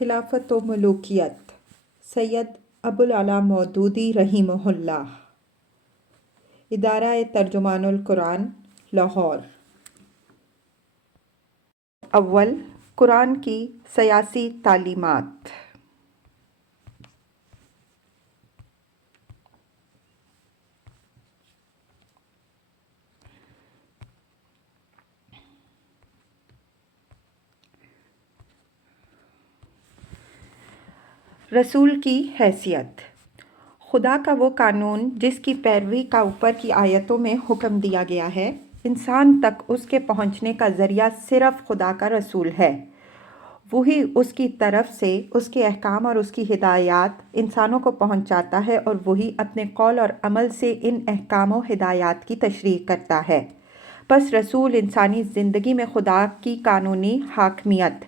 خلافت و ملوکیت سید ابوالعلا مودودی رحمہ اللہ، ادارہ ترجمان القرآن، لاہور۔ اول، قرآن کی سیاسی تعلیمات۔ رسول کی حیثیت۔ خدا کا وہ قانون جس کی پیروی کا اوپر کی آیتوں میں حکم دیا گیا ہے، انسان تک اس کے پہنچنے کا ذریعہ صرف خدا کا رسول ہے۔ وہی اس کی طرف سے اس کے احکام اور اس کی ہدایات انسانوں کو پہنچاتا ہے، اور وہی اپنے قول اور عمل سے ان احکام و ہدایات کی تشریح کرتا ہے۔ پس رسول انسانی زندگی میں خدا کی قانونی حاکمیت،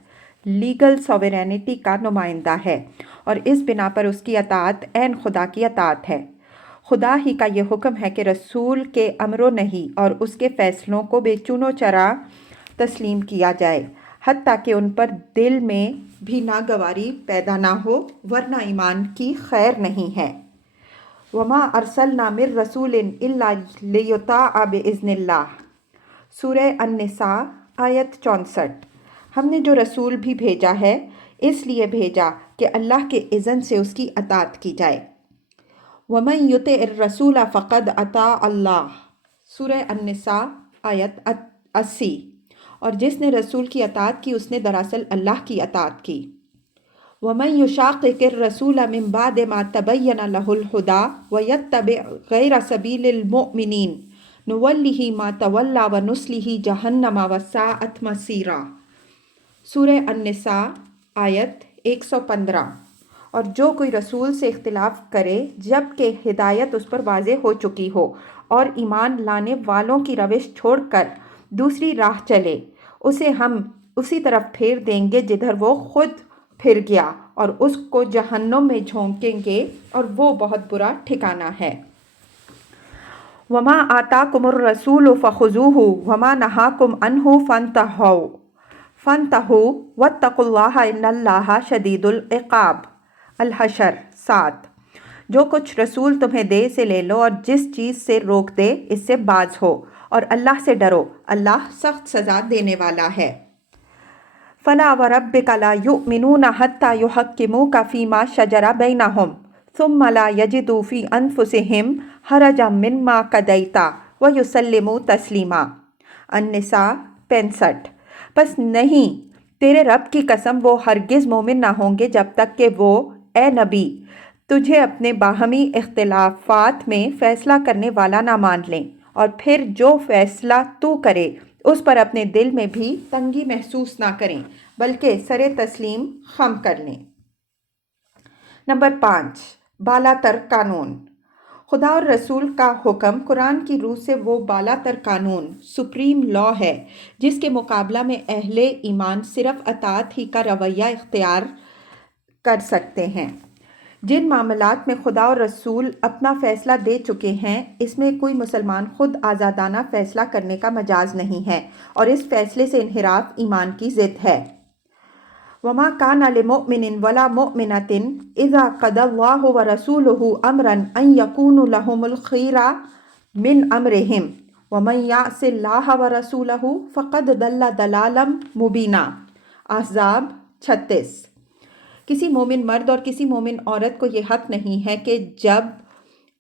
لیگل سوورینٹی کا نمائندہ ہے، اور اس بنا پر اس کی اطاعت عین خدا کی اطاعت ہے۔ خدا ہی کا یہ حکم ہے کہ رسول کے امر و نہی اور اس کے فیصلوں کو بے چون و چرا تسلیم کیا جائے، حتیٰ کہ ان پر دل میں بھی ناگواری پیدا نہ ہو، ورنہ ایمان کی خیر نہیں ہے۔ وَمَا أَرْسَلْنَا مِن رَّسُولٍ إِلَّا لِيُطَاعَ بِإِذْنِ اللَّهِ، سورہ النساء آیت 64۔ ہم نے جو رسول بھی بھیجا ہے، اس لیے بھیجا کہ اللہ کے اذن سے اس کی اطاعت کی جائے۔ وَمَن يُطِعِ الرَّسُولَ فَقَدْ أَطَاعَ اللَّهَ، سورہ النساء آیت 80۔ اور جس نے رسول کی اطاعت کی، اس نے دراصل اللہ کی اطاعت کی۔ وَمَن يُشَاقِقِ الرَّسُولَ مِن بَعْدِ مَا تَبَيَّنَ لَهُ الْهُدَىٰ وَيَتَّبِعْ غَيْرَ سَبِيلِ الْمُؤْمِنِينَ نُوَلِّهِ مَا تَوَلَّىٰ وَنُصْلِهِ جَهَنَّمَ وَسَاءَتْ مَصِيرًا، سورہ النساء آیت 115۔ اور جو کوئی رسول سے اختلاف کرے جب کہ ہدایت اس پر واضح ہو چکی ہو، اور ایمان لانے والوں کی روش چھوڑ کر دوسری راہ چلے، اسے ہم اسی طرف پھیر دیں گے جدھر وہ خود پھر گیا، اور اس کو جہنم میں جھونکیں گے، اور وہ بہت برا ٹھکانہ ہے۔ وَمَا آتَاكُمُ الرَّسُولُ فَخُذُوهُ وَمَا نَهَاكُمْ عَنْهُ فَانْتَهُوا وَاتَّقُوا اللَّهَ إِنَّ اللَّهَ شَدِيدُ الْعِقَابِ، الحشر 7۔ جو کچھ رسول تمہیں دے اسے لے لو، اور جس چیز سے روک دے اس سے باز ہو، اور اللہ سے ڈرو، اللہ سخت سزا دینے والا ہے۔ فَلَا وَرَبِّكَ لَا يُؤْمِنُونَ حَتَّىٰ يُحَكِّمُوكَ فِي مَا شَجَرَ بَيْنَهُمْ ثُمَّ لَا يَجِدُوا فِي أَنفُسِهِمْ حَرَجًا مِّمَّا قَضَيْتَ وَيُسَلِّمُوا تَسْلِيمًا، النساء 65۔ پس نہیں، تیرے رب کی قسم، وہ ہرگز مومن نہ ہوں گے جب تک کہ وہ، اے نبی، تجھے اپنے باہمی اختلافات میں فیصلہ کرنے والا نہ مان لیں، اور پھر جو فیصلہ تو کرے اس پر اپنے دل میں بھی تنگی محسوس نہ کریں، بلکہ سر تسلیم خم کر لیں۔ نمبر 5، بالا تر قانون۔ خدا اور رسول کا حکم قرآن کی روح سے وہ بالا تر قانون، سپریم لا ہے، جس کے مقابلہ میں اہل ایمان صرف اطاعت ہی کا رویہ اختیار کر سکتے ہیں۔ جن معاملات میں خدا اور رسول اپنا فیصلہ دے چکے ہیں، اس میں کوئی مسلمان خود آزادانہ فیصلہ کرنے کا مجاز نہیں ہے، اور اس فیصلے سے انحراف ایمان کی ضد ہے۔ وَمَا كَانَ لِمُؤْمِنٍ وَلَا مُؤْمِنَةٍ إِذَا قَضَى اللَّهُ وَرَسُولُهُ أَمْرًا أَن يَكُونَ لَهُمُ الْخِيَرَةُ مِنْ أَمْرِهِمْ وَمَن يَعْصِ اللَّهَ وَرَسُولَهُ فَقَدْ ضَلَّ ضَلَالًا مُبِينًا، احزاب 36۔ کسی مومن مرد اور کسی مومن عورت کو یہ حق نہیں ہے کہ جب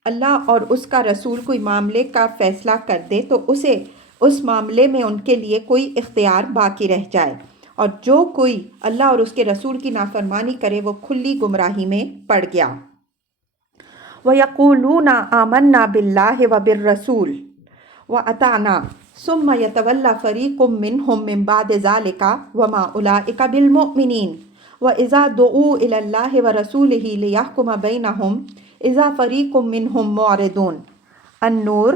اللہ اور اس کا رسول کوئی معاملے کا فیصلہ کر دے تو اسے اس معاملے میں ان کے لیے کوئی اختیار باقی رہ جائے، اور جو کوئی اللہ اور اس کے رسول کی نافرمانی کرے وہ کھلی گمراہی میں پڑ گیا۔ وَيَقُولُونَ آمَنَّا بِاللَّهِ وَبِالرَّسُولِ وَأَطَعْنَا ثُمَّ يَتَوَلَّىٰ فَرِيقٌ مِّنْهُم مِّن بَعْدِ ذَٰلِكَ وَمَا أُولَٰئِكَ بِالْمُؤْمِنِينَ وَإِذَا دُعُوا إِلَى اللَّهِ وَرَسُولِهِ لِيَحْكُمَ بَيْنَهُمْ إِذَا فَرِيقٌ مِّنْهُم مُّعْرِضُونَ، النور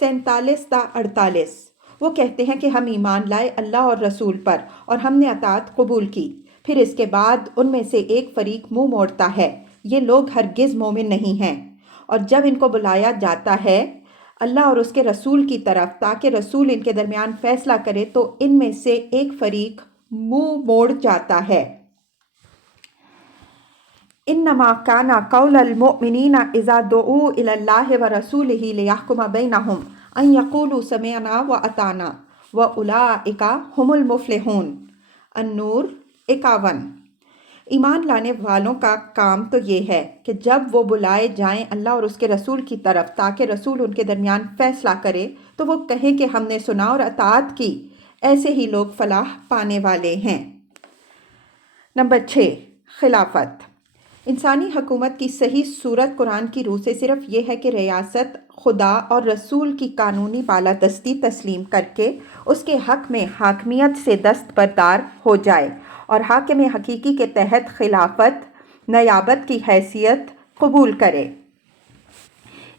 47 تا 48۔ وہ کہتے ہیں کہ ہم ایمان لائے اللہ اور رسول پر، اور ہم نے اطاعت قبول کی، پھر اس کے بعد ان میں سے ایک فریق منہ موڑتا ہے، یہ لوگ ہرگز مومن نہیں ہیں۔ اور جب ان کو بلایا جاتا ہے اللہ اور اس کے رسول کی طرف تاکہ رسول ان کے درمیان فیصلہ کرے، تو ان میں سے ایک فریق منہ موڑ جاتا ہے۔ انما کان قول المؤمنین اذا دعوا الی اللہ ورسولہ لیحکم بینہم ان یقولوا سمعنا واطعنا واولئک هم المفلحون۔ النور 51۔ ایمان لانے والوں کا کام تو یہ ہے کہ جب وہ بلائے جائیں اللہ اور اس کے رسول کی طرف تاکہ رسول ان کے درمیان فیصلہ کرے تو وہ کہیں کہ ہم نے سنا اور اطاعت کی، ایسے ہی لوگ فلاح پانے والے ہیں۔ نمبر 6، خلافت۔ انسانی حکومت کی صحیح صورت قرآن کی روح سے صرف یہ ہے کہ ریاست خدا اور رسول کی قانونی بالادستی تسلیم کر کے اس کے حق میں حاکمیت سے دستبردار ہو جائے اور حاکم حقیقی کے تحت خلافت نیابت کی حیثیت قبول کرے۔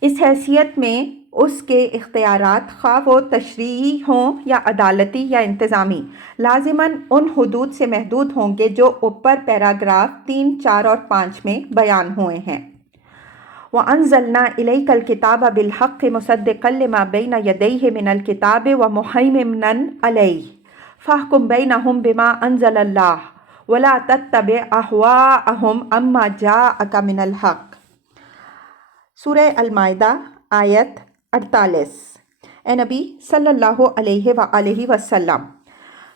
اس حیثیت میں اس کے اختیارات خواہ وہ تشریعی ہوں یا عدالتی یا انتظامی لازماً ان حدود سے محدود ہوں گے جو اوپر پیراگراف 3، 4 اور 5 میں بیان ہوئے ہیں۔ وَأَنزَلْنَا إِلَيْكَ الْكِتَابَ بِالْحَقِّ مُصَدِّقًا لِمَا بَيْنَ يَدَيْهِ مِنَ الْكِتَابِ وَمُهَيْمِنًا عَلَيْهِ فَاحْكُم بَيْنَهُم بِمَا أَنزَلَ اللَّهُ وَلَا تَتَّبِعْ أَهْوَاءَهُمْ عَمَّا جَاءَكَ مِنَ الْحَقِّ۔ سورہ المائدہ آیت 48۔ اے نبی صلی اللہ علیہ وآلہ وسلم،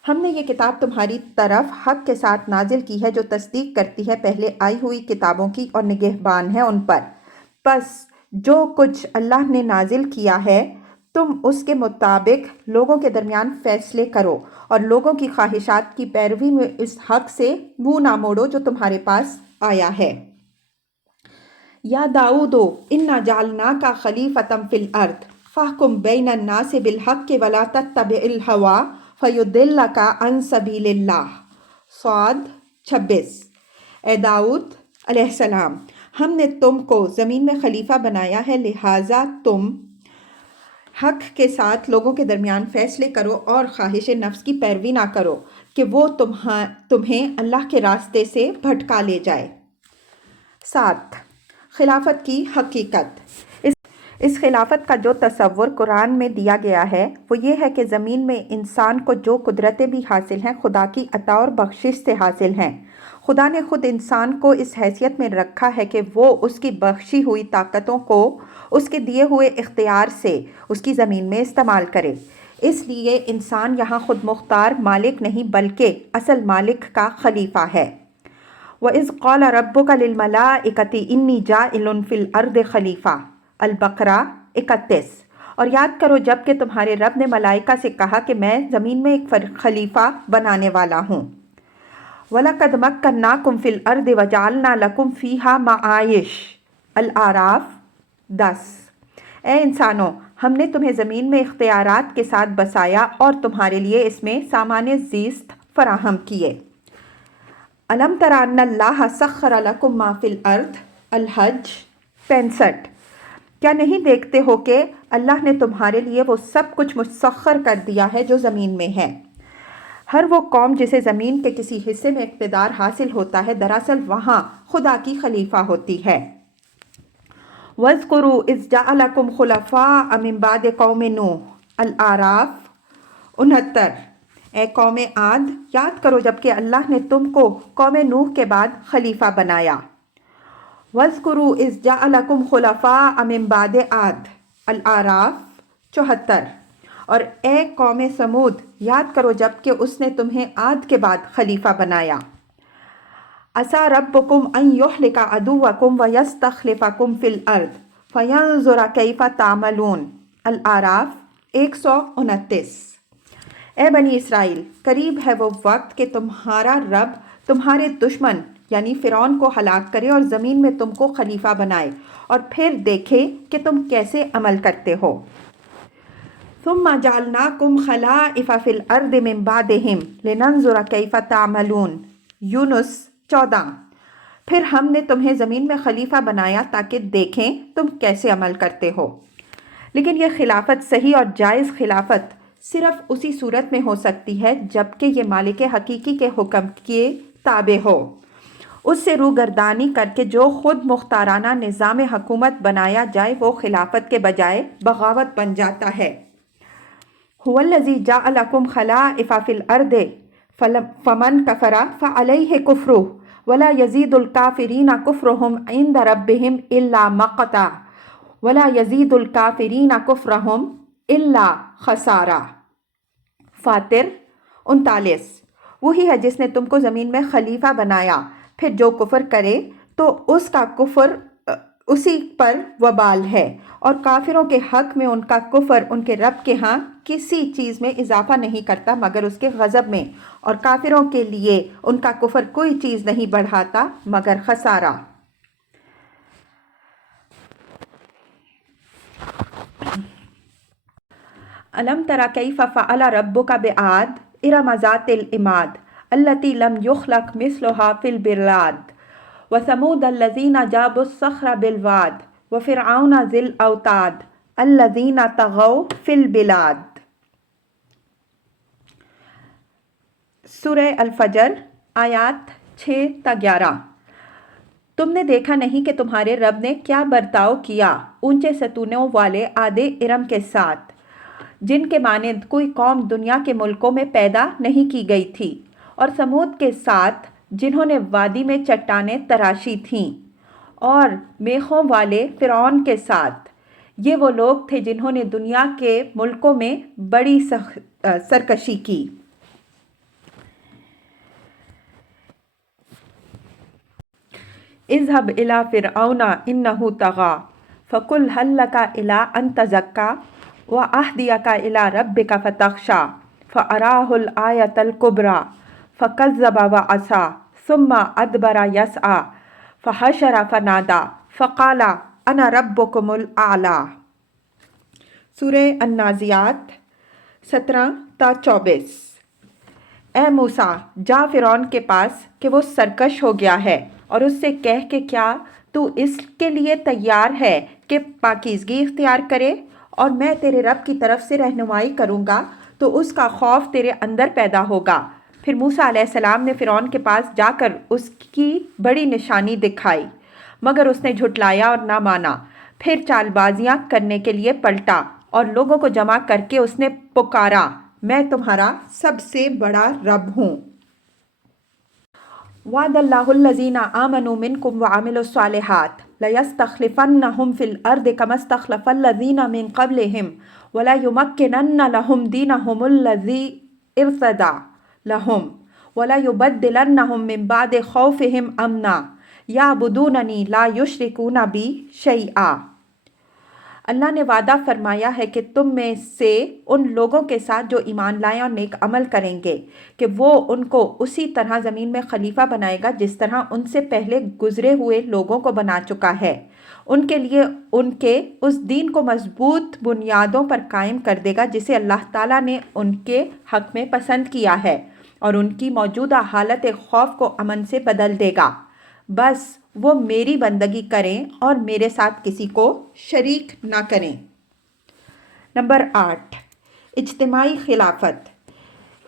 ہم نے یہ کتاب تمہاری طرف حق کے ساتھ نازل کی ہے جو تصدیق کرتی ہے پہلے آئی ہوئی کتابوں کی اور نگہبان ہے ان پر۔ پس جو کچھ اللہ نے نازل کیا ہے تم اس کے مطابق لوگوں کے درمیان فیصلے کرو اور لوگوں کی خواہشات کی پیروی میں اس حق سے منہ نہ موڑو جو تمہارے پاس آیا ہے۔ یا داؤد انا جعلناک خلیفۃ فی الارض فاحکم بین الناس بالحق ولا تتبع الہوی فیضلک عن سبیل اللہ۔ صاد 26۔ اے داؤد علیہ السلام، ہم نے تم کو زمین میں خلیفہ بنایا ہے، لہٰذا تم حق کے ساتھ لوگوں کے درمیان فیصلے کرو اور خواہش نفس کی پیروی نہ کرو کہ وہ تمہیں اللہ کے راستے سے بھٹکا لے جائے۔ 7، خلافت کی حقیقت۔ اس خلافت کا جو تصور قرآن میں دیا گیا ہے وہ یہ ہے کہ زمین میں انسان کو جو قدرتیں بھی حاصل ہیں خدا کی عطا اور بخشش سے حاصل ہیں۔ خدا نے خود انسان کو اس حیثیت میں رکھا ہے کہ وہ اس کی بخشی ہوئی طاقتوں کو اس کے دیے ہوئے اختیار سے اس کی زمین میں استعمال کرے۔ اس لیے انسان یہاں خود مختار مالک نہیں بلکہ اصل مالک کا خلیفہ ہے۔ وَإِذْ قَالَ رَبُّكَ لِلْمَلَائِكَةِ إِنِّي جَاعِلٌ فِي الْأَرْضِ خَلِيفَةً۔ البقرہ 31۔ اور یاد کرو جب کہ تمہارے رب نے ملائکہ سے کہا کہ میں زمین میں ایک خلیفہ بنانے والا ہوں۔ وَلَقَدْ مَكَّنَّاكُمْ فِي الْأَرْضِ وَجَعَلْنَا لَكُمْ فِيهَا مَعَائِشَ۔ الأعراف 10۔ اے انسانوں، ہم نے تمہیں زمین میں اختیارات کے ساتھ بسایا اور تمہارے لیے اس میں سامان زیست فراہم کیے۔ أَلَمْ تَرَ أَنَّ اللَّهَ سَخَّرَ لَكُم مَّا فِي الْأَرْضِ۔ الحج 65۔ کیا نہیں دیکھتے ہو کہ اللہ نے تمہارے لیے وہ سب کچھ مسخر کر دیا ہے جو زمین میں ہے۔ ہر وہ قوم جسے زمین کے کسی حصے میں اقتدار حاصل ہوتا ہے دراصل وہاں خدا کی خلیفہ ہوتی ہے۔ وَاذْكُرُوا إِذْ جَعَلَكُمْ خُلَفَاءَ مِن بَعْدِ قَوْمِ نُوحٍ۔ الأعراف 69۔ اے قوم عاد، یاد کرو جب کہ اللہ نے تم کو قوم نوح کے بعد خلیفہ بنایا۔ وَاذْكُرُوا إِذْ جَعَلَكُمْ خُلَفَاءَ مِن بَعْدِ عَادٍ۔ الأعراف 74۔ اور اے قوم سمود، یاد کرو جب کہ اس نے تمہیں عاد کے بعد خلیفہ بنایا۔ عَسَىٰ رَبُّكُمْ أَن يُهْلِكَ عَدُوَّكُمْ وَيَسْتَخْلِفَكُمْ فِي الْأَرْضِ فَيَنظُرَ كَيْفَ تَعْمَلُونَ۔ الأعراف 129۔ اے بنی اسرائیل، قریب ہے وہ وقت کہ تمہارا رب تمہارے دشمن یعنی فرعون کو ہلاک کرے اور زمین میں تم کو خلیفہ بنائے اور پھر دیکھے کہ تم کیسے عمل کرتے ہو۔ ثم جعلناکم خلائف فی الارض من بعدہم لننظر کیف تعملون۔ یونس 14۔ پھر ہم نے تمہیں زمین میں خلیفہ بنایا تاکہ دیکھیں تم کیسے عمل کرتے ہو۔ لیکن یہ خلافت صحیح اور جائز خلافت صرف اسی صورت میں ہو سکتی ہے جبکہ یہ مالک حقیقی کے حکم کے تابع ہو۔ اس سے روگردانی کر کے جو خود مختارانہ نظام حکومت بنایا جائے وہ خلافت کے بجائے بغاوت بن جاتا ہے۔ هُوَ الَّذِي جَعَلَكُمْ خَلَائِفَ فِي الْأَرْضِ فَمَنْ كَفَرَ فَعَلَيْهِ كُفْرُهُ ولا یزید الکافرین کفرہم عند ربہم الا مقتا ولا یزید الکافرین کفرہم الا خسارہ۔ فاطر 39۔ وہی ہے جس نے تم کو زمین میں خلیفہ بنایا، پھر جو کفر کرے تو اس کا کفر اسی پر وبال ہے، اور کافروں کے حق میں ان کا کفر ان کے رب کے ہاں کسی چیز میں اضافہ نہیں کرتا مگر اس کے غضب میں، اور کافروں کے لیے ان کا کفر کوئی چیز نہیں بڑھاتا مگر خسارہ۔ أَلَمْ تَرَ كَيْفَ فَعَلَ رَبُّكَ بِعَادٍ إِرَمَ ذَاتِ الْعِمَادِ الَّتِي لَمْ يُخْلَقْ مِثْلُهَا فِي الْبِلَادِ وَثَمُودَ الَّذِينَ جَابُوا الصَّخْرَ بِالْوَادِ وَفِرْعَوْنَ ذِي الْأَوْتَادِ الَّذِينَ طَغَوْا فِي الْبِلَادِ۔ سورہ الفجر آیات 6 تا 11۔ تم نے دیکھا نہیں کہ تمہارے رب نے کیا برتاؤ کیا اونچے ستونوں والے آدے ارم کے ساتھ، جن کے مانند کوئی قوم دنیا کے ملکوں میں پیدا نہیں کی گئی تھی، اور سمود کے ساتھ جنہوں نے وادی میں چٹانیں تراشی تھیں، اور میخوں والے فرعون کے ساتھ، یہ وہ لوگ تھے جنہوں نے دنیا کے ملکوں میں بڑی سرکشی کی۔ اذهب إلى فرعون إنه طغى فقل هل لك إلى أن تزكى وأهديك إلى ربك فتخشى فأراه الآية الكبرى فكذب وعصى ثم أدبر يسعى فحشر فنادى فقال أنا ربكم الأعلى۔ سورہ النازعات 17 تا 24۔ اے موسیٰ، جا فرعون کے پاس کہ وہ سرکش ہو گیا ہے، اور اس سے کہہ کہ کیا تو اس کے لیے تیار ہے کہ پاکیزگی اختیار کرے، اور میں تیرے رب کی طرف سے رہنمائی کروں گا تو اس کا خوف تیرے اندر پیدا ہوگا۔ پھر موسیٰ علیہ السلام نے فرعون کے پاس جا کر اس کی بڑی نشانی دکھائی، مگر اس نے جھٹلایا اور نہ مانا۔ پھر چال بازیاں کرنے کے لیے پلٹا، اور لوگوں کو جمع کر کے اس نے پکارا، میں تمہارا سب سے بڑا رب ہوں۔ وعد اللہ الذین آمنوا منکم وعملوا الصالحات لیستخلفنہم فی الارض کما استخلف الذین من قبلہم ولایمکنن لہم دینہم الذی ارتضی لہم ولایبدلنہم من بعد خوفہم امنا یعبدوننی لا یشرکون بی شیئا۔ اللہ نے وعدہ فرمایا ہے کہ تم میں سے ان لوگوں کے ساتھ جو ایمان لائیں اور نیک عمل کریں گے کہ وہ ان کو اسی طرح زمین میں خلیفہ بنائے گا جس طرح ان سے پہلے گزرے ہوئے لوگوں کو بنا چکا ہے، ان کے لیے ان کے اس دین کو مضبوط بنیادوں پر قائم کر دے گا جسے اللہ تعالیٰ نے ان کے حق میں پسند کیا ہے، اور ان کی موجودہ حالت خوف کو امن سے بدل دے گا، بس وہ میری بندگی کریں اور میرے ساتھ کسی کو شریک نہ کریں۔ نمبر 8، اجتماعی خلافت۔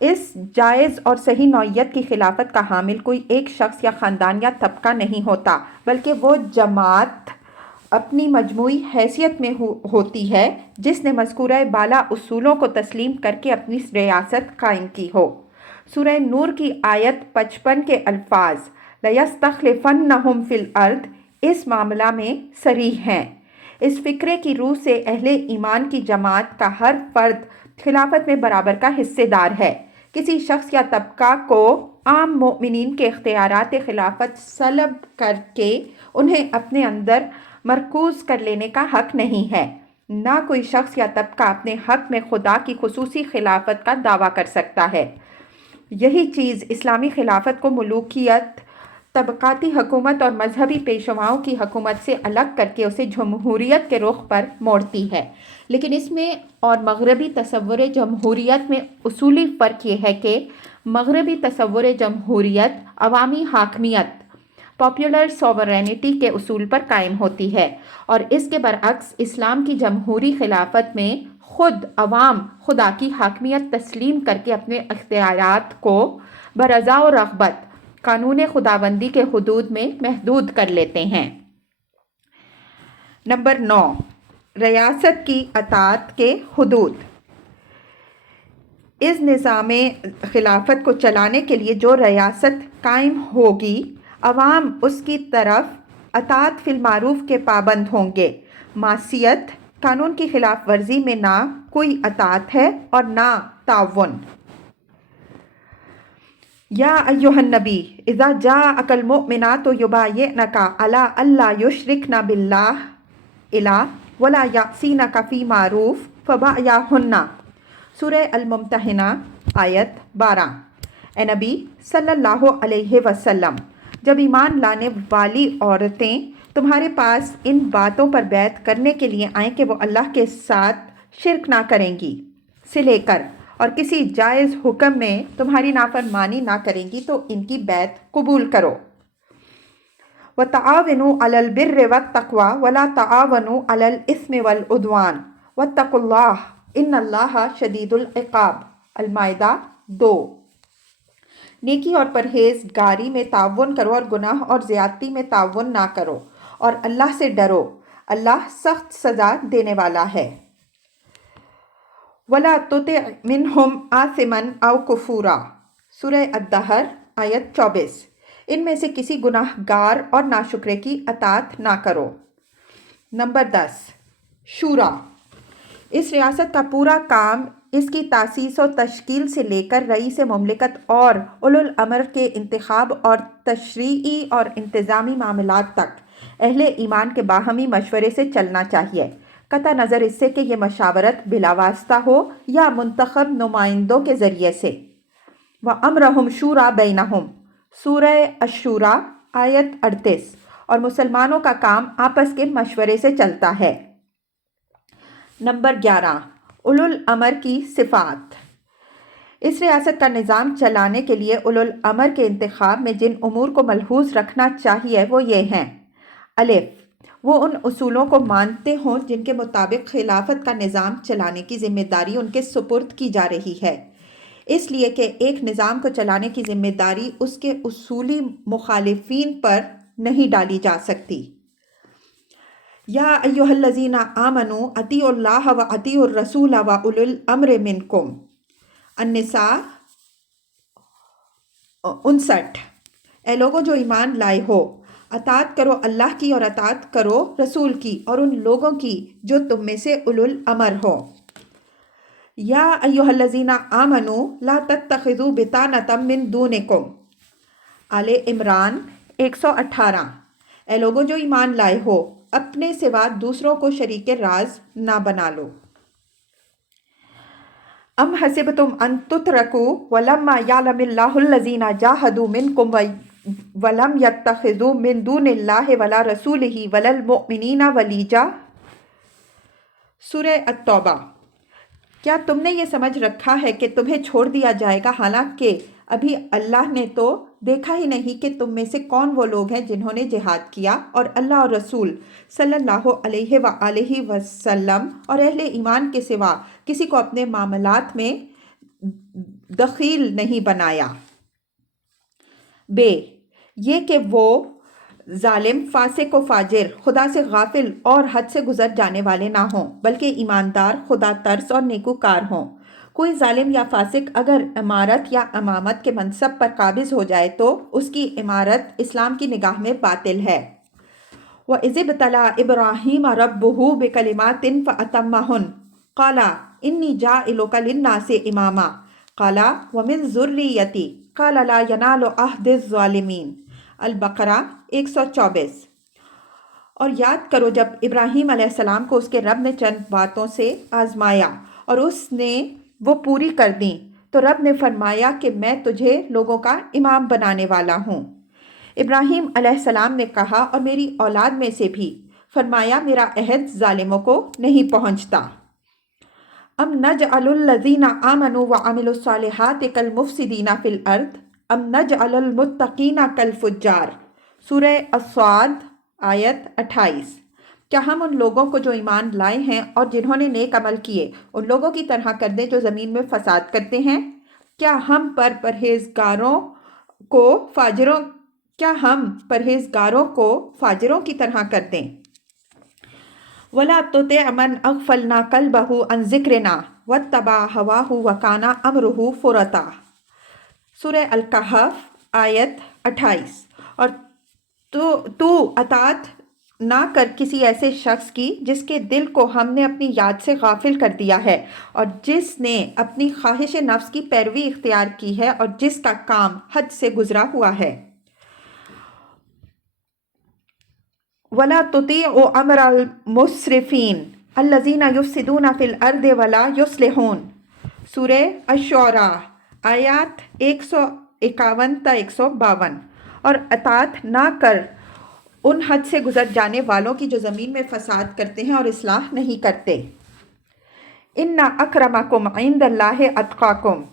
اس جائز اور صحیح نوعیت کی خلافت کا حامل کوئی ایک شخص یا خاندان یا طبقہ نہیں ہوتا، بلکہ وہ جماعت اپنی مجموعی حیثیت میں ہوتی ہے جس نے مذکورہ بالا اصولوں کو تسلیم کر کے اپنی ریاست قائم کی ہو۔ سورہ نور کی آیت 55 کے الفاظ لَيَسْتَخْلِفَنَّهُمْ فِي الْأَرْضِ اس معاملہ میں صریح ہیں۔ اس فکرے کی روح سے اہل ایمان کی جماعت کا ہر فرد خلافت میں برابر کا حصے دار ہے۔ کسی شخص یا طبقہ کو عام مومنین کے اختیارات خلافت سلب کر کے انہیں اپنے اندر مرکوز کر لینے کا حق نہیں ہے۔ نہ کوئی شخص یا طبقہ اپنے حق میں خدا کی خصوصی خلافت کا دعویٰ کر سکتا ہے۔ یہی چیز اسلامی خلافت کو ملوکیت، طبقاتی حکومت اور مذہبی پیشواؤں کی حکومت سے الگ کر کے اسے جمہوریت کے رخ پر موڑتی ہے۔ لیکن اس میں اور مغربی تصور جمہوریت میں اصولی فرق یہ ہے کہ مغربی تصور جمہوریت عوامی حاکمیت، پاپولر سوورینٹی کے اصول پر قائم ہوتی ہے، اور اس کے برعکس اسلام کی جمہوری خلافت میں خود عوام خدا کی حاکمیت تسلیم کر کے اپنے اختیارات کو برضا و رغبت قانون خداوندی کے حدود میں محدود کر لیتے ہیں۔ نمبر 9، ریاست کی اطاعت کے حدود۔ اس نظام خلافت کو چلانے کے لیے جو ریاست قائم ہوگی عوام اس کی طرف اطاعت فی المعروف کے پابند ہوں گے. معصیت قانون کی خلاف ورزی میں نہ کوئی اطاعت ہے اور نہ تعاون. یا ایہا النبی اذا جاءک المؤمنات یبایعنک علی الا یشرکن باللہ الہ ولا یعصینک فی معروف فبایعہن. سورہ الممتحنہ آیت 12. اے نبی صلی اللہ علیہ وسلم، جب ایمان لانے والی عورتیں تمہارے پاس ان باتوں پر بیعت کرنے کے لیے آئیں کہ وہ اللہ کے ساتھ شرک نہ کریں گی سے لے کر اور کسی جائز حکم میں تمہاری نافرمانی نہ کریں گی تو ان کی بیعت قبول کرو. وَتَعَاوَنُوا عَلَى الْبِرِّ وَالتَّقْوَىٰ وَلَا تَعَاوَنُوا عَلَى الْإِثْمِ وَالْعُدْوَانِ وَاتَّقُوا اللَّهَ إِنَّ اللَّهَ شَدِيدُ الْعِقَابِ. المائدہ 2. نیکی اور پرہیزگاری میں تعاون کرو اور گناہ اور زیادتی میں تعاون نہ کرو اور اللہ سے ڈرو، اللہ سخت سزا دینے والا ہے. وَلَا تُطِعْ مِنْهُمْ آثِمًا أَوْ كَفُورًا. سورہ الدہر آیت 24. ان میں سے کسی گناہ گار اور ناشکرے کی اطاعت نہ کرو. نمبر 10. شورا. اس ریاست کا پورا کام اس کی تاسیس و تشکیل سے لے کر رئیس مملکت اور اولو الامر کے انتخاب اور تشریعی اور انتظامی معاملات تک اہل ایمان کے باہمی مشورے سے چلنا چاہیے، قطع نظر اس سے کہ یہ مشاورت بلا واسطہ ہو یا منتخب نمائندوں کے ذریعے سے. وَأَمْرُهُمْ شُورَىٰ بَيْنَهُمْ. سورہ الشورى آیت 38. اور مسلمانوں کا کام آپس کے مشورے سے چلتا ہے. نمبر 11. اولو الامر کی صفات. اس ریاست کا نظام چلانے کے لیے اولو الامر کے انتخاب میں جن امور کو ملحوظ رکھنا چاہیے وہ یہ ہیں: الف، وہ ان اصولوں کو مانتے ہوں جن کے مطابق خلافت کا نظام چلانے کی ذمہ داری ان کے سپرد کی جا رہی ہے، اس لیے کہ ایک نظام کو چلانے کی ذمہ داری اس کے اصولی مخالفین پر نہیں ڈالی جا سکتی. یا ایھا الذین آمنوا اطیعوا اللہ واطیعوا الرسول واولی الامر منکم. النساء 59. اے لوگوں جو ایمان لائے ہو، اطاعت کرو اللہ کی اور اطاعت کرو رسول کی اور ان لوگوں کی جو تم میں سے اولو الامر ہو. یا ایھا الذین آمنوا لا تتخذوا بطانة من دونکم. آل عمران 118. اے لوگوں جو ایمان لائے ہو، اپنے سوا دوسروں کو شریک راز نہ بنا لو. ام حسبتم ان تترکوا ولما یعلم اللہ الذین جاہدوا منکم ولم یتخذوا من دون اللہ ولا رسولہ ولا المؤمنین ولیجا. سورہ التوبہ. کیا تم نے یہ سمجھ رکھا ہے کہ تمہیں چھوڑ دیا جائے گا حالانکہ ابھی اللہ نے تو دیکھا ہی نہیں کہ تم میں سے کون وہ لوگ ہیں جنہوں نے جہاد کیا اور اللہ اور رسول صلی اللہ علیہ وآلہ وسلم اور اہل ایمان کے سوا کسی کو اپنے معاملات میں دخیل نہیں بنایا. یہ کہ وہ ظالم، فاسق و فاجر، خدا سے غافل اور حد سے گزر جانے والے نہ ہوں، بلکہ ایماندار، خدا ترس اور نیکوکار ہوں. کوئی ظالم یا فاسق اگر امارت یا امامت کے منصب پر قابض ہو جائے تو اس کی امارت اسلام کی نگاہ میں باطل ہے. وَإِذِ ابْتَلَىٰ إِبْرَاهِيمَ رَبُّهُ بِكَلِمَاتٍ فَأَتَمَّهُنَّ قَالَ إِنِّي جَاعِلُكَ لِلنَّاسِ إِمَامًا قَالَ وَمِن ذُرِّيَّتِي قَالَ لَا يَنَالُ عَهْدِ الظَّالِمِينَ. البقرہ 124. اور یاد کرو جب ابراہیم علیہ السلام کو اس کے رب نے چند باتوں سے آزمایا اور اس نے وہ پوری کر دیں تو رب نے فرمایا کہ میں تجھے لوگوں کا امام بنانے والا ہوں. ابراہیم علیہ السلام نے کہا اور میری اولاد میں سے بھی. فرمایا میرا عہد ظالموں کو نہیں پہنچتا. ام نجعل الذین آمنوا وعملوا الصالحات کالمفسدین فی الارض ام نجعل المتقین کالفجار. سورہ الصاد آیت 28. کیا ہم ان لوگوں کو جو ایمان لائے ہیں اور جنہوں نے نیک عمل کیے ان لوگوں کی طرح کر دیں جو زمین میں فساد کرتے ہیں؟ کیا ہم پرہیزگاروں کو فاجروں کی طرح کر دیں؟ وَلَا تُطِعْ مَنْ أَغْفَلْنَا قَلْبَهُ عَنْ ذِكْرِنَا وَاتَّبَعَ هَوَاهُ وَكَانَ أَمْرُهُ فُرَطًا. سورہ الکہف آیت 28. اور تو اطاعت نہ کر کسی ایسے شخص کی جس کے دل کو ہم نے اپنی یاد سے غافل کر دیا ہے، اور جس نے اپنی خواہش نفس کی پیروی اختیار کی ہے، اور جس کا کام حد سے گزرا ہوا ہے۔ وَلَا تُطِيعُوا أَمْرَ الْمُسْرِفِينَ الَّذِينَ يُفْسِدُونَ فِي الْأَرْضِ وَلَا يُصْلِحُونَ۔ سورہ الشعراء آیات 151 تا 152۔ اور اطاعت نہ کر ان حد سے گزر جانے والوں کی جو زمین میں فساد کرتے ہیں اور اصلاح نہیں کرتے۔ اِنَّ أَكْرَمَكُمْ عِندَ اللَّهِ أَتْقَاكُمْ۔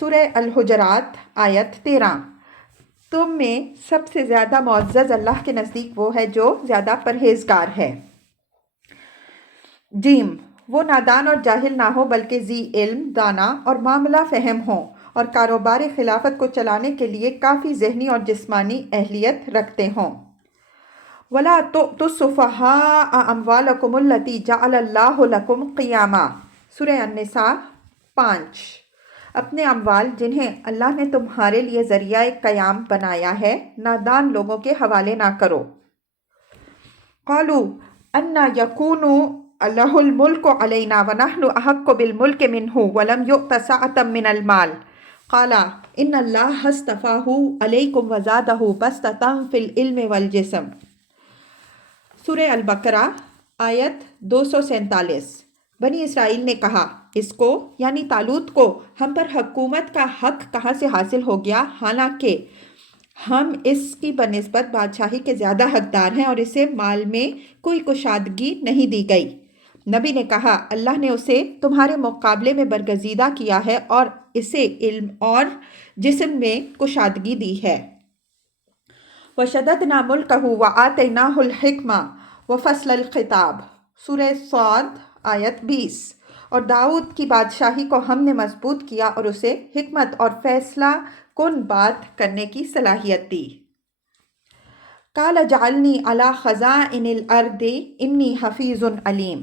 سورہ الحجرات آیت 13۔ تم میں سب سے زیادہ معزز اللہ کے نزدیک وہ ہے جو زیادہ پرہیزگار ہے۔ جیم، وہ نادان اور جاہل نہ ہو بلکہ ذی علم، دانا اور معاملہ فہم ہوں، اور کاروبار خلافت کو چلانے کے لیے کافی ذہنی اور جسمانی اہلیت رکھتے ہوں۔ وَلَا تُؤْتُوا السُّفَهَاءَ أَمْوَالَكُمُ الَّتِي جَعَلَ اللَّهُ لَكُمْ قِيَامًا۔ سورہ النساء 5۔ اپنے اموال جنہیں اللہ نے تمہارے لیے ذریعہ قیام بنایا ہے نادان لوگوں کے حوالے نہ کرو۔ قَالُوا أَنَّىٰ يَكُونُ لَهُ الْمُلْكُ عَلَيْنَا وَنَحْنُ أَحَقُّ بِالْمُلْكِ مِنْهُ وَلَمْ يُؤْتَ سَعَةً مِّنَ الْمَالِ قَالَ إِنَّ اللَّهَ اصْطَفَاهُ عَلَيْكُمْ وَزَادَهُ بَسْطَةً فِي الْعِلْمِ وَالْجِسْمِ۔ سورہ البقرہ آیت 247۔ بنی اسرائیل نے کہا، اس کو یعنی طالوت کو ہم پر حکومت کا حق کہاں سے حاصل ہو گیا، حالانکہ ہم اس کی بنسبت بادشاہی کے زیادہ حقدار ہیں، اور اسے مال میں کوئی کشادگی نہیں دی گئی۔ نبی نے کہا، اللہ نے اسے تمہارے مقابلے میں برگزیدہ کیا ہے اور اسے علم اور جسم میں کشادگی دی ہے۔ وَشَدَدْنَا مُلْكَهُ وَآتَيْنَاهُ الْحِكْمَةَ وَفَصْلَ الْخِطَابِ۔ سورہ صاد آیت 20۔ اور داؤد کی بادشاہی کو ہم نے مضبوط کیا اور اسے حکمت اور فیصلہ کن بات کرنے کی صلاحیت دی۔ قَالَ اجْعَلْنِي عَلَىٰ خَزَائِنِ الْأَرْضِ إِنِّي حَفِيظٌ عَلِيمٌ۔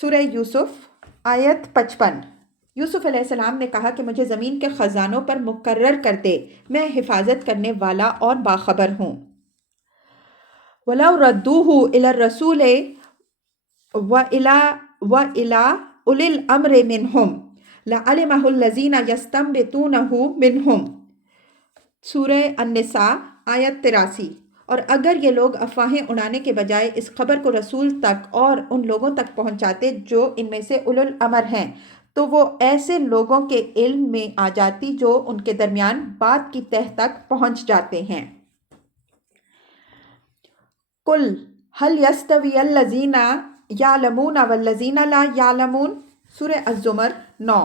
سورہ یوسف آیت 55۔ یوسف علیہ السلام نے کہا کہ مجھے زمین کے خزانوں پر مقرر کر دے، میں حفاظت کرنے والا اور باخبر ہوں۔ وَلَوْ رَدُّوهُ إِلَى الرَّسُولِ وَإِلَىٰ أُولِي الْأَمْرِ مِنْهُمْ لَعَلِمَهُ الَّذِينَ يَسْتَنبِطُونَهُ مِنْهُمْ۔ سورہ النساء آیت 83۔ اور اگر یہ لوگ افواہیں اڑانے کے بجائے اس خبر کو رسول تک اور ان لوگوں تک پہنچاتے جو ان میں سے اولو الامر ہیں، تو وہ ایسے لوگوں کے علم میں آ جاتی جو ان کے درمیان بات کی تہ تک پہنچ جاتے ہیں۔ قُلْ هَلْ يَسْتَوِيَ الَّذِينَ يَعْلَمُونَ وَالَّذِينَ لَا يَعْلَمُونَ۔ سورہ الزمر 9۔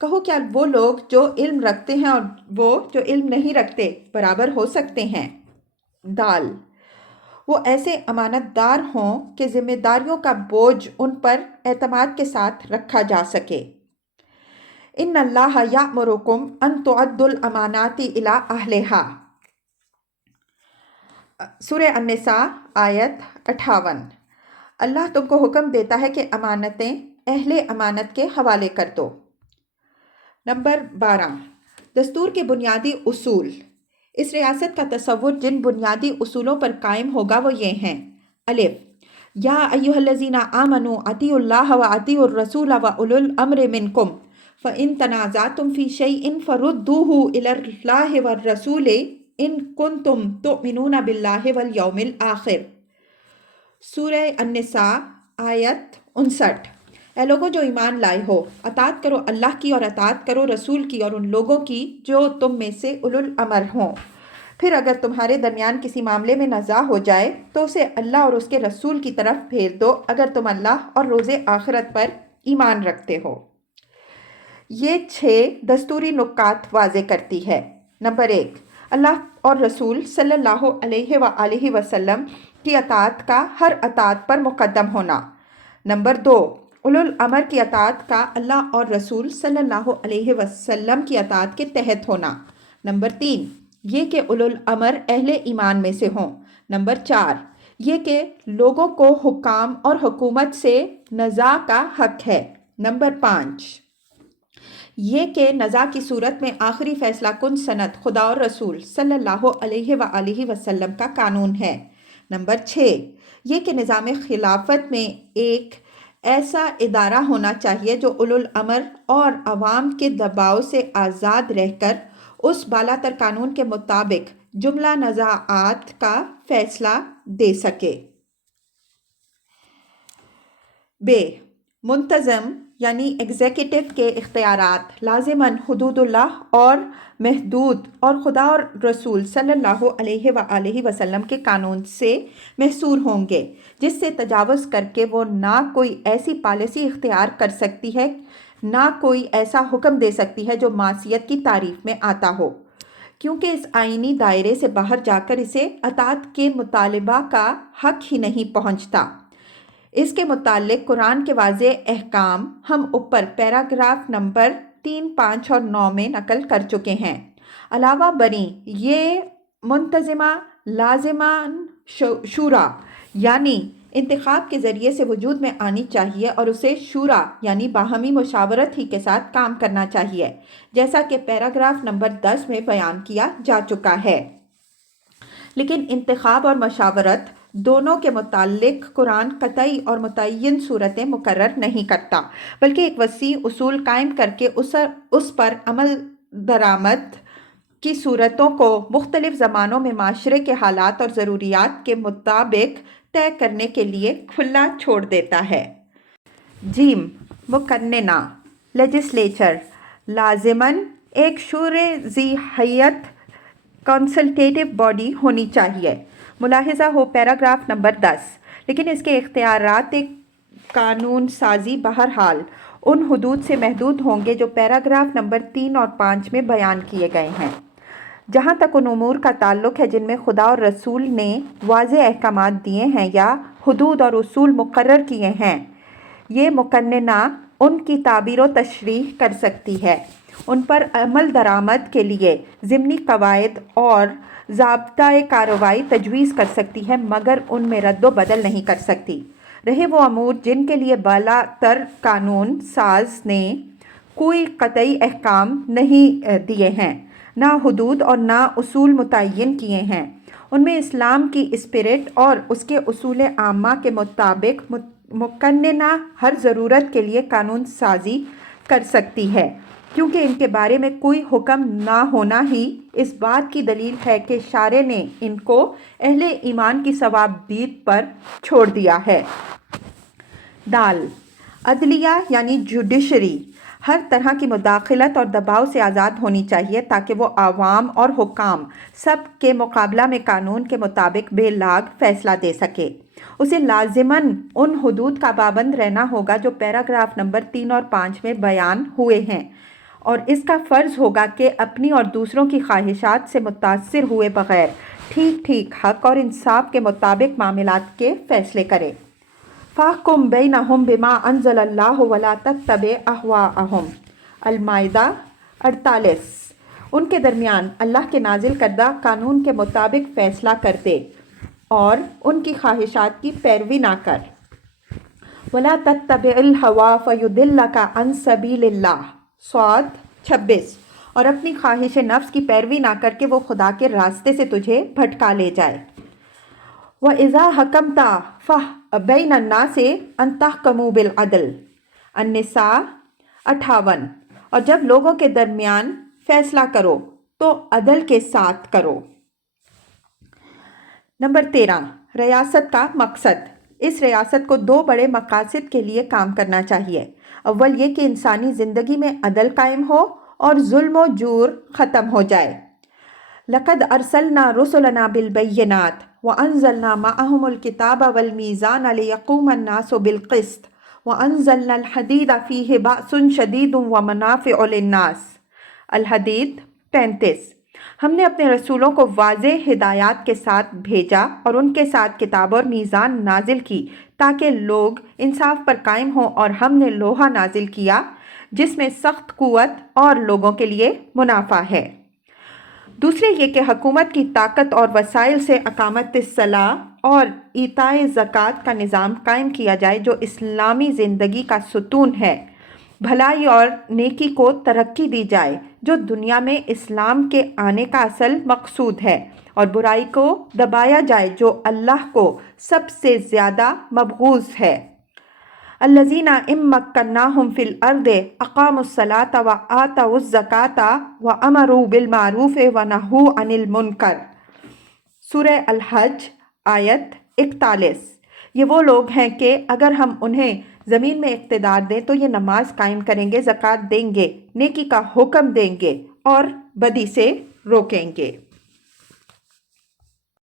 کہو کیا وہ لوگ جو علم رکھتے ہیں اور وہ جو علم نہیں رکھتے برابر ہو سکتے ہیں؟ دال، وہ ایسے امانت دار ہوں کہ ذمہ داریوں کا بوجھ ان پر اعتماد کے ساتھ رکھا جا سکے۔ ان اللہ یأمرکم ان تؤدوا الامانات الی اہلہا۔ سورہ النساء آیت 58۔ اللہ تم کو حکم دیتا ہے کہ امانتیں اہل امانت کے حوالے کر دو۔ نمبر 12، دستور کے بنیادی اصول۔ اس ریاست کا تصور جن بنیادی اصولوں پر قائم ہوگا وہ یہ ہیں: الف، یا ایھا الذین آمنوا اطیعوا اللہ واطیعوا الرسول واولی الامر منکم فإن تنازعتم فی شیء فردوہ الی اللہ والرسول ان کنتم تؤمنون باللہ والیوم الآخر۔ سورہ النساء آیت 59۔ اے لوگوں جو ایمان لائے ہو، اطاعت کرو اللہ کی اور اطاعت کرو رسول کی اور ان لوگوں کی جو تم میں سے اولو الامر ہوں۔ پھر اگر تمہارے درمیان کسی معاملے میں نزاع ہو جائے تو اسے اللہ اور اس کے رسول کی طرف بھیج دو اگر تم اللہ اور روز آخرت پر ایمان رکھتے ہو۔ یہ 6 دستوری نکات واضح کرتی ہے۔ نمبر 1، اللہ اور رسول صلی اللہ علیہ وآلہ وسلم کی اطاعت کا ہر اطاعت پر مقدم ہونا۔ نمبر 2، اولو الامر کی اطاعت کا اللہ اور رسول صلی اللہ علیہ وسلم کی اطاعت کے تحت ہونا۔ نمبر 3، یہ کہ اولو الامر اہل ایمان میں سے ہوں۔ نمبر 4، یہ کہ لوگوں کو حکام اور حکومت سے نزاع کا حق ہے۔ نمبر 5، یہ کہ نزاع کی صورت میں آخری فیصلہ کن سند خدا اور رسول صلی اللہ علیہ وآلہ وسلم کا قانون ہے۔ نمبر 6، یہ کہ نظام خلافت میں ایک ایسا ادارہ ہونا چاہیے جو اولو الامر اور عوام کے دباؤ سے آزاد رہ کر اس بالا تر قانون کے مطابق جملہ نزاعات کا فیصلہ دے سکے۔ ب، منتظم یعنی ایگزیکٹو کے اختیارات لازماً حدود اللہ اور محدود اور خدا اور رسول صلی اللہ علیہ وآلہ وسلم کے قانون سے محصور ہوں گے، جس سے تجاوز کر کے وہ نہ کوئی ایسی پالیسی اختیار کر سکتی ہے، نہ کوئی ایسا حکم دے سکتی ہے جو معصیت کی تعریف میں آتا ہو، کیونکہ اس آئینی دائرے سے باہر جا کر اسے اطاعت کے مطالبہ کا حق ہی نہیں پہنچتا۔ اس کے متعلق قرآن کے واضح احکام ہم اوپر پیراگراف نمبر 3، 5 اور 9 میں نقل کر چکے ہیں۔ علاوہ بریں یہ منتظمہ لازمان شورا یعنی انتخاب کے ذریعے سے وجود میں آنی چاہیے اور اسے شورا یعنی باہمی مشاورت ہی کے ساتھ کام کرنا چاہیے، جیسا کہ پیراگراف نمبر 10 میں بیان کیا جا چکا ہے۔ لیکن انتخاب اور مشاورت دونوں کے متعلق قرآن قطعی اور متعین صورتیں مقرر نہیں کرتا، بلکہ ایک وسیع اصول قائم کر کے اس پر عمل درآمد کی صورتوں کو مختلف زمانوں میں معاشرے کے حالات اور ضروریات کے مطابق طے کرنے کے لیے کھلا چھوڑ دیتا ہے۔ جیم، مقننہ لیجسلیچر لازماً ایک شورِ ذی حیت کنسلٹیٹو باڈی ہونی چاہیے، ملاحظہ ہو پیراگراف نمبر 10، لیکن اس کے اختیارات قانون سازی بہرحال ان حدود سے محدود ہوں گے جو پیراگراف نمبر 3 اور 5 میں بیان کیے گئے ہیں۔ جہاں تک ان امور کا تعلق ہے جن میں خدا اور رسول نے واضح احکامات دیے ہیں یا حدود اور اصول مقرر کیے ہیں، یہ مقننہ ان کی تعبیر و تشریح کر سکتی ہے، ان پر عمل درآمد کے لیے ضمنی قواعد اور ضابطۂ کارروائی تجویز کر سکتی ہے، مگر ان میں رد و بدل نہیں کر سکتی۔ رہے وہ امور جن کے لیے بالا تر قانون ساز نے کوئی قطعی احکام نہیں دیے ہیں، نہ حدود اور نہ اصول متعین کیے ہیں، ان میں اسلام کی اسپرٹ اور اس کے اصول عامہ کے مطابق مقننہ ہر ضرورت کے لیے قانون سازی کر سکتی ہے، کیونکہ ان کے بارے میں کوئی حکم نہ ہونا ہی اس بات کی دلیل ہے کہ شارع نے ان کو اہل ایمان کی ثوابدید پر چھوڑ دیا ہے۔ دال، عدلیہ یعنی جوڈیشری ہر طرح کی مداخلت اور دباؤ سے آزاد ہونی چاہیے تاکہ وہ عوام اور حکام سب کے مقابلہ میں قانون کے مطابق بے لاگ فیصلہ دے سکے۔ اسے لازماً ان حدود کا پابند رہنا ہوگا جو پیراگراف نمبر 3 اور 5 میں بیان ہوئے ہیں، اور اس کا فرض ہوگا کہ اپنی اور دوسروں کی خواہشات سے متاثر ہوئے بغیر ٹھیک ٹھیک حق اور انصاف کے مطابق معاملات کے فیصلے کرے۔ فاحکم بینہم بما انزل اللہ ولا تتبع اہواءہم، المائدہ 48۔ ان کے درمیان اللہ کے نازل کردہ قانون کے مطابق فیصلہ کر دے اور ان کی خواہشات کی پیروی نہ کر۔ ولا تتبع الہویٰ فیضلک عن سبیل اللہ، صاد 26۔ اور اپنی خواہش نفس کی پیروی نہ کر کے وہ خدا کے راستے سے تجھے بھٹکا لے جائے۔ وَإِذَا حَكَمْتَ بَيْنَ النَّاسِ أَن تَحْكُمُوا بِالْعَدْلِ، النساء 58۔ اور جب لوگوں کے درمیان فیصلہ کرو تو عدل کے ساتھ کرو۔ نمبر 13، ریاست کا مقصد۔ اس ریاست کو 2 بڑے مقاصد کے لیے کام کرنا چاہیے۔ اول یہ کہ انسانی زندگی میں عدل قائم ہو اور ظلم و جور ختم ہو جائے۔ لَقَدْ أَرْسَلْنَا رُسُلَنَا بِالْبَيِّنَاتِ وَأَنزَلْنَا مَعَهُمُ الْكِتَابَ وَالْمِيزَانَ لِيَقُومَ النَّاسُ بِالْقِسْطِ وَأَنزَلْنَا الْحَدِيدَ فِيهِ بَأْسٌ شَدِيدٌ وَمَنَافِعُ لِلنَّاسِ، الحدید 35۔ ہم نے اپنے رسولوں کو واضح ہدایات کے ساتھ بھیجا اور ان کے ساتھ کتاب اور میزان نازل کی تاکہ لوگ انصاف پر قائم ہوں، اور ہم نے لوہا نازل کیا جس میں سخت قوت اور لوگوں کے لیے منافع ہے۔ دوسرے یہ کہ حکومت کی طاقت اور وسائل سے اقامت الصلاۃ اور ایتائے زکوٰۃ کا نظام قائم کیا جائے جو اسلامی زندگی کا ستون ہے۔ بھلائی اور نیکی کو ترقی دی جائے جو دنیا میں اسلام کے آنے کا اصل مقصود ہے، اور برائی کو دبایا جائے جو اللہ کو سب سے زیادہ مبغوض ہے۔ الذین ان مکناہم فی الارض اقاموا الصلاۃ وآتوا الزکاۃ وامروا بالمعروف ونہوا عن المنکر۔ سورہ الحج آیت 41۔ یہ وہ لوگ ہیں کہ اگر ہم انہیں زمین میں اقتدار دیں تو یہ نماز قائم کریں گے، زکوٰۃ دیں گے، نیکی کا حکم دیں گے اور بدی سے روکیں گے۔